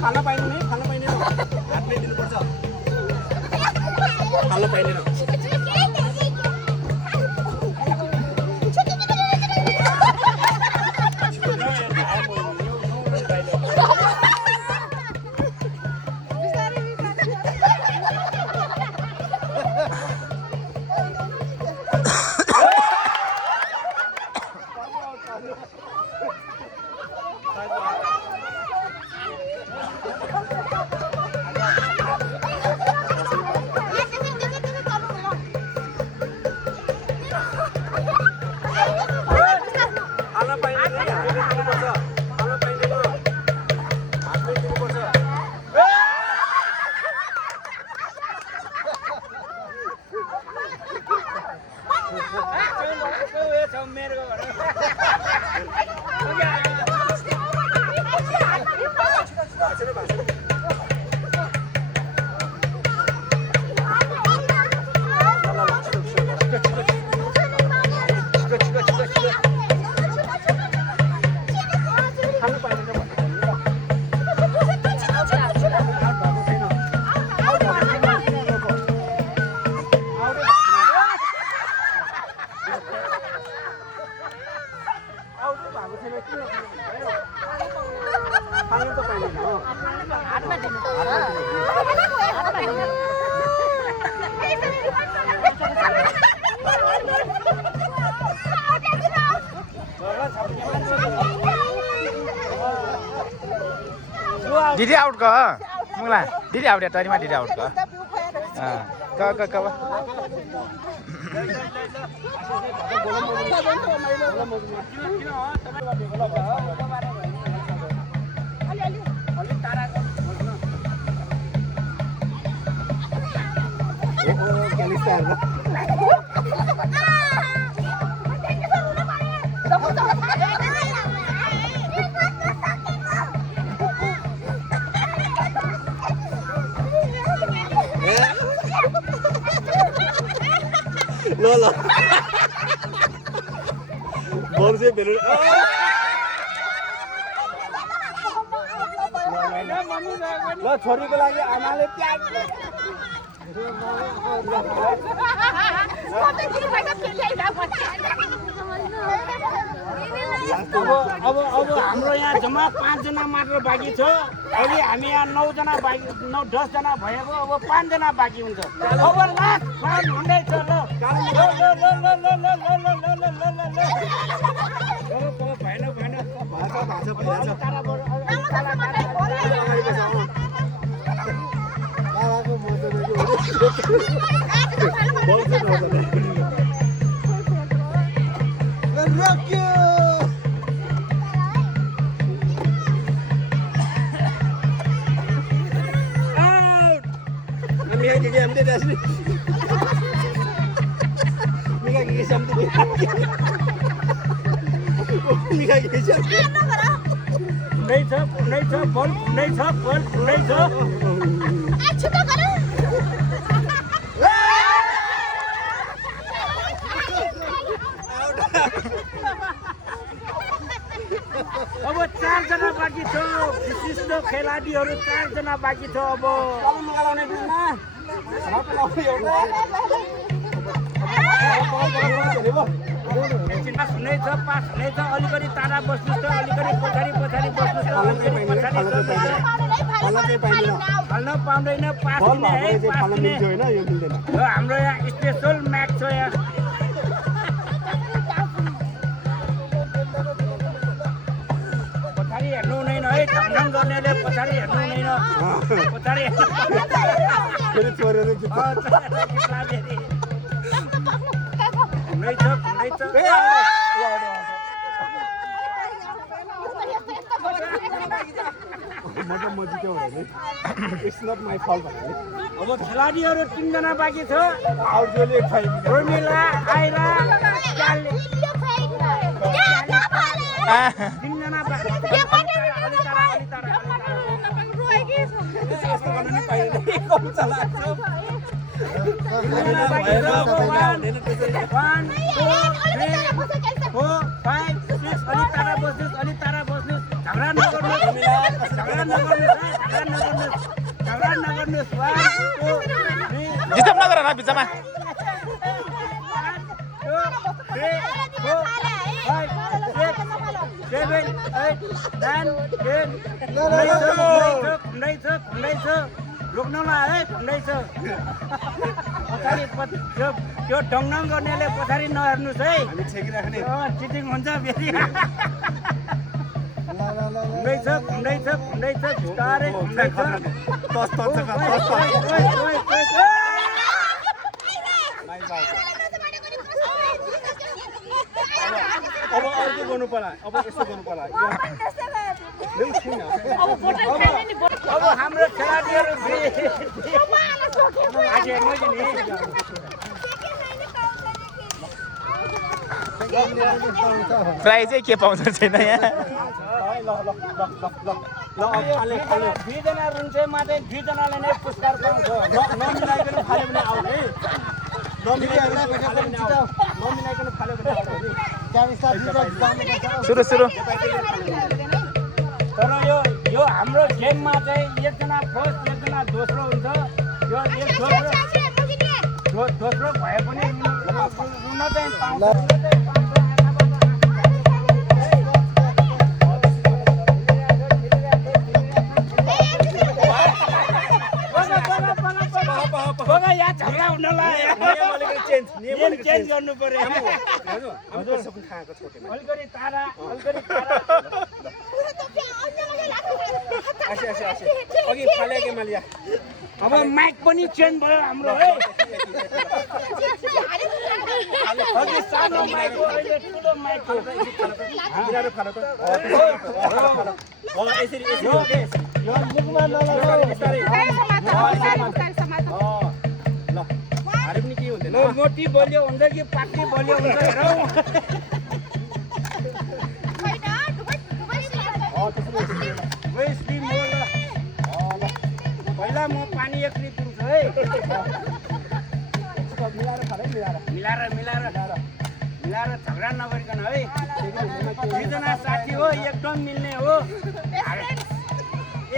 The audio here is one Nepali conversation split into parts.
खाना पाइनु नि खाना पाइने हातले दिनुपर्छ खाना पाइने Didi out ka? Mula. Didi out ya tadi mah Didi out ka? Ka. Lola. Bom से बेलुन ल छोरीको लागि आमाले प्याज अब हाम्रो यहाँ जम्मा 5 जना मात्र बाँकी छ अहिले हामी यहाँ 9 जना बाँकी 10 जना भएको अब 5 जना बाँकी हुन्छ अब लास्ट राउन्ड हुँदैछ ल भएन अब 4 जना बाँकी छ विशिष्ट खेलाडीहरू 4 जना बाँकी छ अब लगाउने बिचमा पास हुनेछ अलिकति टाढा बस्नुहोस् त अलिकति पछाडि फाल्न पाउँदैन पास दिने है पास दिने हाम्रो यहाँ स्पेशल म्याच छ यहाँ पछाडि हेर्नु हुँदैन है ढङढङ गर्नेले पछाडि हेर्नु हुँदैन पछाडि अब खेलाडीहरू 3 जना बाँकी छ उर्मिला आइरा 3 जना बाँकी डिस्टर्ब नगर न बिचमा रोक्नुलाई है खुन्दैछ पछाडि त्यो डङडङ गर्नेले पछाडि नहेर्नुहोस् है चिटिङ हुन्छ फेरि खुन्दैछ बिस्तारै खुन्दैछ अब अर्को गर्नु पर्ला अब यसो गर्नु पर्ला अब हाम्रो खेलाडीहरू प्राइज चाहिँ के पाउँछ छैन यहाँ दुईजना रुन्छेमा चाहिँ दुईजनाले नै पुरस्कार पाउँछ नमिलाइकन फाल्यो भने आउट है नमिलाइकन फाल्यो भने सुरु तर यो हाम्रो गेममा चाहिँ एकजना फर्स्ट एकजना दोस्रो हुन्छ यो दोस्रो भए पनि रुन चाहिँ पाउँछ यहाँ झगडा हुनलाई चेन्ज गर्नु पर्यो अलिकति तारा अघि फाले के मालिया अब माइक पनि चेन्ज भयो हाम्रो है अघि सानो माइक हो अहिले ठुलो माइक हो यो मुखमा मोटी बलियो हुन्छ कि पाक्टी बलियो हुन्छ हेरौँ पहिला म पानी एकरी पुग्छु है मिलाएर झगडा नगरिकन है दुईजना साथी हो एकदम मिल्ने हो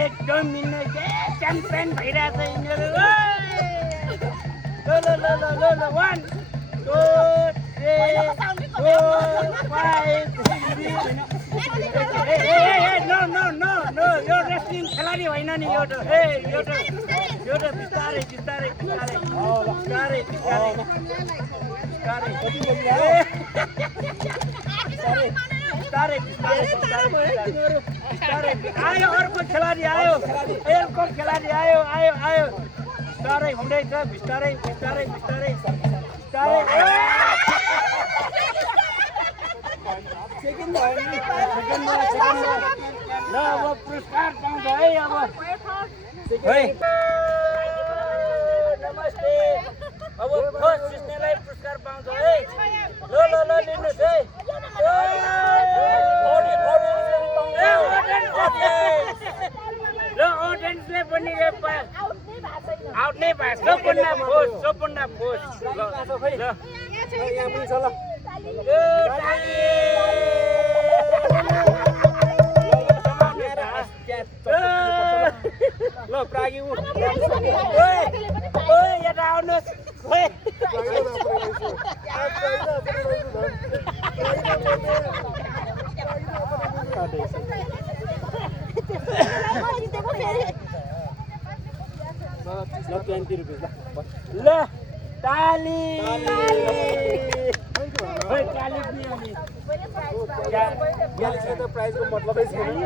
एकदम मिल्ने च्याम्पियन भइरहेछ यिनीहरू ल 1 2 3 4 5 नो यो रेस्लिङ खेलाडी होइन नि यो बिस्तारै आयो अर्को खेलाडी आयो बिस्तारै हुँदैछ बिस्तारै ल अब पुरस्कार पाउँछ है अब नमस्ते अब फर्स्ट जित्नेलाई पुरस्कार पाउँछ है ल लिनुहोस् है र अडियन्सले पनि आउट नै भयो सबभन्दा फोर्स ल प्रागी यता आउनुहोस् ल ताली प्राइजको मतलबै छैन